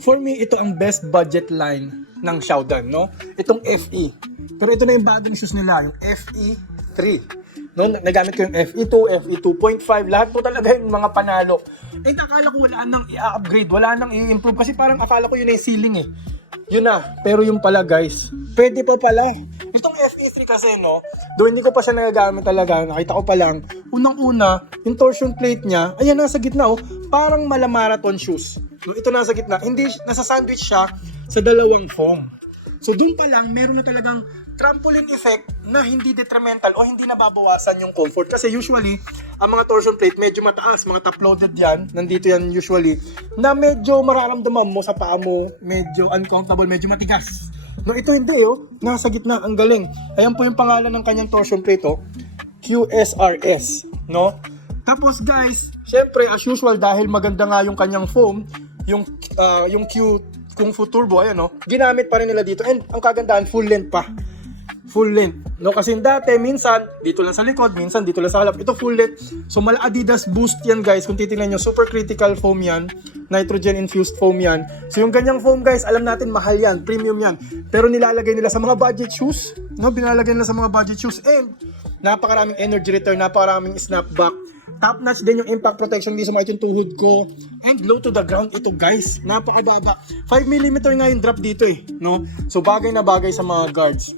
For me, ito ang best budget line ng Xiaodan, no? Itong FE. Pero ito na yung bagong shoes nila, yung FE3. No, nagamit ko yung FE2, FE 2.5, lahat po talaga yung mga panalo. Eh, akala ko wala nang i-upgrade, wala nang i-improve kasi parang akala ko yun na yung ceiling eh. Yun na, pero yung pala guys, pwede pa pala. Itong FE3 kasi no, doon hindi ko pa siya nagagamit talaga, nakita ko pa lang, unang-una, yung torsion plate niya, ayan nasa gitna oh, parang marathon shoes. No, ito nasa gitna, hindi, nasa sandwich siya sa dalawang foam. So doon pa lang, meron na talagang trampoline effect na hindi detrimental o hindi nababawasan yung comfort. Kasi usually, ang mga torsion plate medyo mataas, mga top-loaded yan, nandito yan usually, na medyo mararamdaman mo sa paa mo, medyo uncomfortable, medyo matigas. No, ito hindi oh, nasa gitna, ang galing. Ayan po yung pangalan ng kanyang torsion plate oh, QSRS, no? Tapos guys, syempre as usual dahil maganda nga yung kanyang foam, yung Q Kung Fu Turbo, ayan no, ginamit pa rin nila dito. And ang kagandahan, full length pa. Full length. No, kasi dati, minsan, dito lang sa likod, minsan, dito lang sa harap. Ito full length. So, mala Adidas Boost yan, guys. Kung titingnan nyo, super critical foam yan. Nitrogen-infused foam yan. So, yung ganyang foam, guys, alam natin, mahal yan. Premium yan. Pero nilalagay nila sa mga budget shoes. No, binalagay nila sa mga budget shoes. And, napakaraming energy return, napakaraming snapback. Top notch din yung impact protection, hindi sumakit yung tuhod ko. And low to the ground ito guys, napakababa. 5mm nga yung drop dito eh, no? So bagay na bagay sa mga guards.